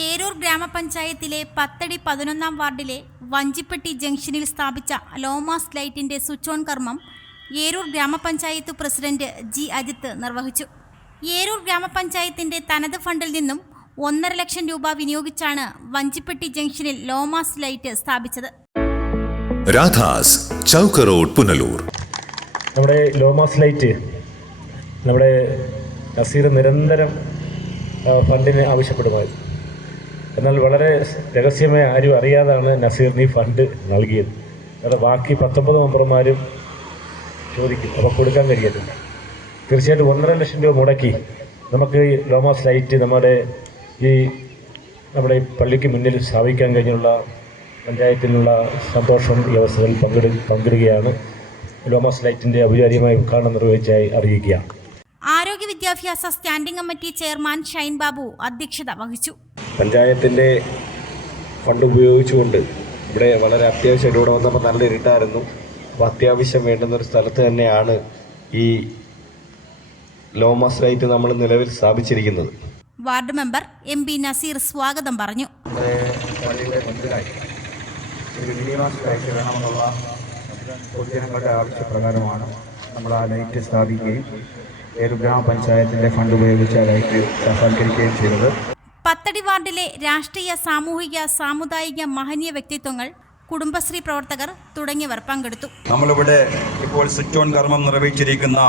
ഏരൂർ ഗ്രാമപഞ്ചായത്തിലെ പത്തടി 11-ാം വാർഡിലെ വഞ്ചിപ്പെട്ടി ജംഗ്ഷനിൽ സ്ഥാപിച്ച ലോമാസ് ലൈറ്റിന്റെ സ്വിച്ച് ഓൺ കർമ്മം ഏരൂർ ഗ്രാമപഞ്ചായത്ത് പ്രസിഡന്റ് ജി അജിത്ത് നിർവഹിച്ചു. ഏരൂർ ഗ്രാമപഞ്ചായത്തിന്റെ തനത് ഫണ്ടിൽ നിന്നും 1.5 ലക്ഷം രൂപ വിനിയോഗിച്ചാണ് വഞ്ചിപ്പെട്ടി ജംഗ്ഷനിൽ ലോമാസ് ലൈറ്റ് സ്ഥാപിച്ചത്. രാധാസ് ചൗക്ക് റോഡ്, പുനലൂർ. നമ്മുടെ ലോമാസ് ലൈറ്റ് നമ്മുടെ നസീർ നിരന്തരം ഫണ്ടിന് ആവശ്യപ്പെടുമായിരുന്നു. എന്നാൽ വളരെ രഹസ്യമായി ആരും അറിയാതാണ് നസീറിന് ഈ ഫണ്ട് നൽകിയത്. അത് ബാക്കി 19 മെമ്പർമാരും ചോദിക്കും, അപ്പോൾ കൊടുക്കാൻ കഴിയത്തില്ല. തീർച്ചയായിട്ടും 1.5 ലക്ഷം രൂപ മുടക്കി നമുക്ക് ഈ ലോമാസ് ലൈറ്റ് നമ്മുടെ പള്ളിക്ക് മുന്നിൽ സ്ഥാപിക്കാൻ കഴിഞ്ഞുള്ള പഞ്ചായത്തിനുള്ള സന്തോഷം ഈ അവസരത്തിൽ പങ്കിടുകയാണ്. ലോമാസ് ലൈറ്റിൻ്റെ ഔപചാരികമായ ഉദ്ഘാടനം നിർവഹിച്ചായി അറിയിക്കുക. ആരോഗ്യ വിദ്യാഭ്യാസ standing committee chairman Shine Babu അധ്യക്ഷത വഹിച്ചു. പഞ്ചായത്തിൻ്റെ ഫണ്ട് ഉപയോഗിച്ചുകൊണ്ട് ഇവിടെ വളരെ അത്യാവശ്യം ഇവിടെ വന്നപ്പോൾ നല്ല ഇരുട്ടായിരുന്നു. അപ്പോൾ അത്യാവശ്യം വേണ്ടുന്നൊരു സ്ഥലത്ത് തന്നെയാണ് ഈ ലോമാസ് ലൈറ്റ് നമ്മൾ നിലവിൽ സ്ഥാപിച്ചിരിക്കുന്നത്. വാർഡ് മെമ്പർ MP നസീർ സ്വാഗതം പറഞ്ഞു. പൊതുജനങ്ങളുടെ ആവശ്യപ്രകാരമാണ് നമ്മൾ ആ ലൈറ്റ് സ്ഥാപിക്കുകയും ഏരൂർ ഗ്രാമപഞ്ചായത്തിൻ്റെ ഫണ്ട് ഉപയോഗിച്ച് ആ ലൈറ്റ് സാക്ഷാത്കരിക്കുകയും ചെയ്തത്. പത്തടി വാർഡിലെ രാഷ്ട്രീയ, സാമൂഹിക, സാമുദായിക മഹനീയ വ്യക്തിത്വങ്ങൾ, കുടുംബശ്രീ പ്രവർത്തകർ തുടങ്ങിയവർ പങ്കെടുത്തു. നമ്മളിവിടെ ഇപ്പോൾ സ്വിച്ച് ഓൺ കർമ്മം നിർവഹിച്ചിരിക്കുന്ന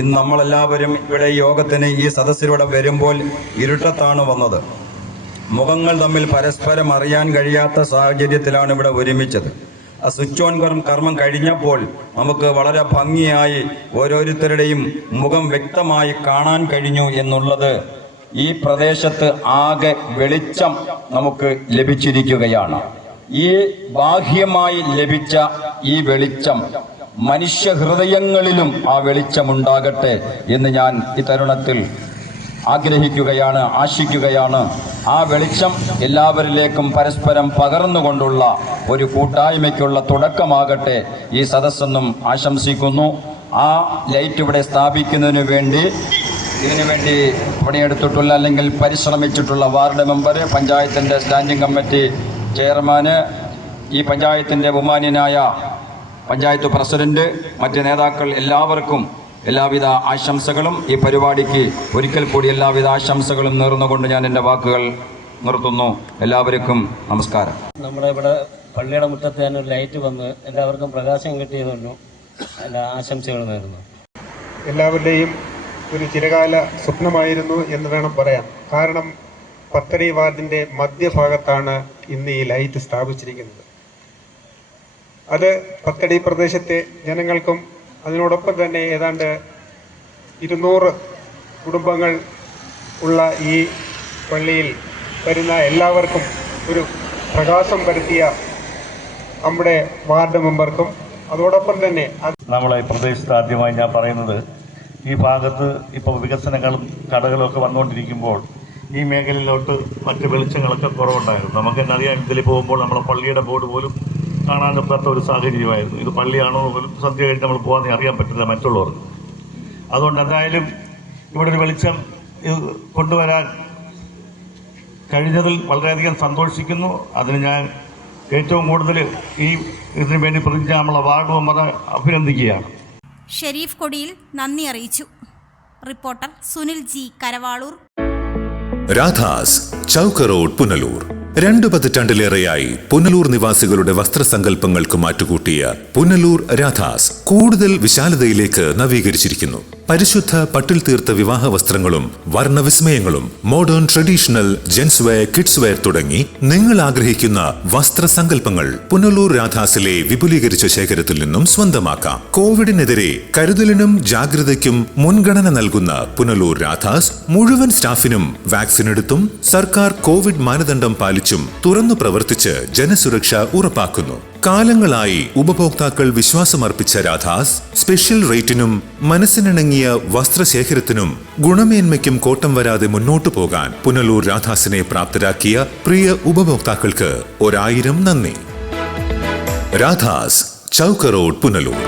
ഇന്ന് നമ്മളെല്ലാവരും ഇവിടെ യോഗത്തിന് ഈ സദസ്സിലൂടെ വരുമ്പോൾ ഇരുട്ടത്താണ് വന്നത്. മുഖങ്ങൾ തമ്മിൽ പരസ്പരം അറിയാൻ കഴിയാത്ത സാഹചര്യത്തിലാണ് ഇവിടെ ഒരുമിച്ചത്. ആ സ്വിച്ച് ഓൺ കർമ്മം കഴിഞ്ഞപ്പോൾ നമുക്ക് വളരെ ഭംഗിയായി ഓരോരുത്തരുടെയും മുഖം വ്യക്തമായി കാണാൻ കഴിഞ്ഞു എന്നുള്ളത് ഈ പ്രദേശത്ത് ആകെ വെളിച്ചം നമുക്ക് ലഭിച്ചിരിക്കുകയാണ്. ഈ ബാഹ്യമായി ലഭിച്ച ഈ വെളിച്ചം മനുഷ്യ ഹൃദയങ്ങളിലും ആ വെളിച്ചമുണ്ടാകട്ടെ എന്ന് ഞാൻ ഈ തരുണത്തിൽ ആഗ്രഹിക്കുകയാണ്, ആശിക്കുകയാണ്. ആ വെളിച്ചം എല്ലാവരിലേക്കും പരസ്പരം പകർന്നുകൊണ്ടുള്ള ഒരു കൂട്ടായ്മയ്ക്കുള്ള തുടക്കമാകട്ടെ ഈ സദസ്സെന്നും ആശംസിക്കുന്നു. ആ ലൈറ്റ് ഇവിടെ സ്ഥാപിക്കുന്നതിന് വേണ്ടി ഇതിനുവേണ്ടി പണിയെടുത്തിട്ടുള്ള അല്ലെങ്കിൽ പരിശ്രമിച്ചിട്ടുള്ള വാർഡ് മെമ്പർ, പഞ്ചായത്തിൻ്റെ സ്റ്റാൻഡിംഗ് കമ്മിറ്റി ചെയർമാന്, ഈ പഞ്ചായത്തിൻ്റെ ബഹുമാന്യനായ പഞ്ചായത്ത് പ്രസിഡന്റ്, മറ്റ് നേതാക്കൾ എല്ലാവർക്കും എല്ലാവിധ ആശംസകളും. ഈ പരിപാടിക്ക് ഒരിക്കൽ കൂടി എല്ലാവിധ ആശംസകളും നേർന്നുകൊണ്ട് ഞാൻ എൻ്റെ വാക്കുകൾ നിർത്തുന്നു. എല്ലാവർക്കും നമസ്കാരം. നമ്മുടെ ഇവിടെ പള്ളിയുടെ മുറ്റത്ത് തന്നെ ഒരു ലൈറ്റ് വന്ന് എല്ലാവർക്കും പ്രകാശം കിട്ടിയതെന്നു എല്ലാ ആശംസകൾ നേരുന്നു. എല്ലാവരുടെയും ഒരു ചിരകാല സ്വപ്നമായിരുന്നു എന്ന് വേണം പറയാം. കാരണം പത്തടി വാർഡിൻ്റെ മധ്യഭാഗത്താണ് ഇന്ന് ഈ ലൈറ്റ് സ്ഥാപിച്ചിരിക്കുന്നത്. അത് പത്തടി പ്രദേശത്തെ ജനങ്ങൾക്കും അതിനോടൊപ്പം തന്നെ ഏതാണ്ട് 200 കുടുംബങ്ങൾ ഉള്ള ഈ പള്ളിയിൽ വരുന്ന എല്ലാവർക്കും ഒരു പ്രകാശം വരുത്തിയ നമ്മുടെ വാർഡ് മെമ്പർക്കും അതോടൊപ്പം തന്നെ നമ്മളെ ഈ പ്രദേശത്ത് ആദ്യമായി ഞാൻ പറയുന്നത്, ഈ ഭാഗത്ത് ഇപ്പോൾ വികസനങ്ങളും കടകളും ഒക്കെ വന്നുകൊണ്ടിരിക്കുമ്പോൾ ഈ മേഖലയിലോട്ട് മറ്റ് വെളിച്ചങ്ങളൊക്കെ കുറവുണ്ടായിരുന്നു. നമുക്കെന്നെ അറിയാം, ഇതിൽ പോകുമ്പോൾ നമ്മളെ പള്ളിയുടെ ബോർഡ് പോലും കാണാൻ പറ്റാത്ത ഒരു സാഹചര്യമായിരുന്നു. ഇത് പള്ളിയാണോ പോലും സന്ധ്യ കഴിഞ്ഞ് നമ്മൾ പോകാൻ അറിയാൻ പറ്റില്ല മറ്റുള്ളവർക്ക്. അതുകൊണ്ട് എന്തായാലും ഇവിടെ ഒരു വെളിച്ചം കൊണ്ടുവരാൻ കഴിഞ്ഞതിൽ വളരെയധികം സന്തോഷിക്കുന്നു. അതിന് ഞാൻ ഏറ്റവും കൂടുതൽ ഇതിനു വേണ്ടി പ്രതിജ്ഞ നമ്മളെ വാർഡ് മെമ്പറെ അഭിനന്ദിക്കുകയാണ്. ഷെരീഫ് കൊടിയിൽ നന്ദി അറിയിച്ചു. Reporter Sunil G, Karavaloor. Radhas Chowk road, Punalur. 2 പതിറ്റാണ്ടിലേറെയായി പുനലൂർ നിവാസികളുടെ വസ്ത്രസങ്കല്പങ്ങൾക്ക് മാറ്റുകൂട്ടിയ പുനലൂർ രാധാസ് കൂടുതൽ വിശാലതയിലേക്ക് നവീകരിച്ചിരിക്കുന്നു. പരിശുദ്ധ പട്ടിൽ തീർത്ത വിവാഹ വസ്ത്രങ്ങളും വർണ്ണവിസ്മയങ്ങളും, modern, traditional, gents wear, kids wear തുടങ്ങി നിങ്ങൾ ആഗ്രഹിക്കുന്ന വസ്ത്രസങ്കല്പങ്ങൾ പുനലൂർ രാധാസിലെ വിപുലീകരിച്ച ശേഖരത്തിൽ നിന്നും സ്വന്തമാക്കാം. കോവിഡിനെതിരെ കരുതലിനും ജാഗ്രതയ്ക്കും മുൻഗണന നൽകുന്ന പുനലൂർ രാധാസ് മുഴുവൻ സ്റ്റാഫിനും വാക്സിൻ എടുത്തും സർക്കാർ കോവിഡ് മാനദണ്ഡം പാലിച്ചും തുറന്നു പ്രവർത്തിച്ച് ജനസുരക്ഷ ഉറപ്പാക്കുന്നു. കാലങ്ങളായി ഉപഭോക്താക്കൾ വിശ്വാസമർപ്പിച്ച രാധാസ് സ്പെഷ്യൽ റേറ്റിനും മനസ്സിനിണങ്ങിയ വസ്ത്രശേഖരത്തിനും ഗുണമേന്മയ്ക്കും കോട്ടം വരാതെ മുന്നോട്ടു പോകാൻ പുനലൂർ രാധാസിനെ പ്രാപ്തരാക്കിയ പ്രിയ ഉപഭോക്താക്കൾക്ക് 1000 നന്ദി. രാധാസ് ചൗക്ക് റോഡ്, പുനലൂർ.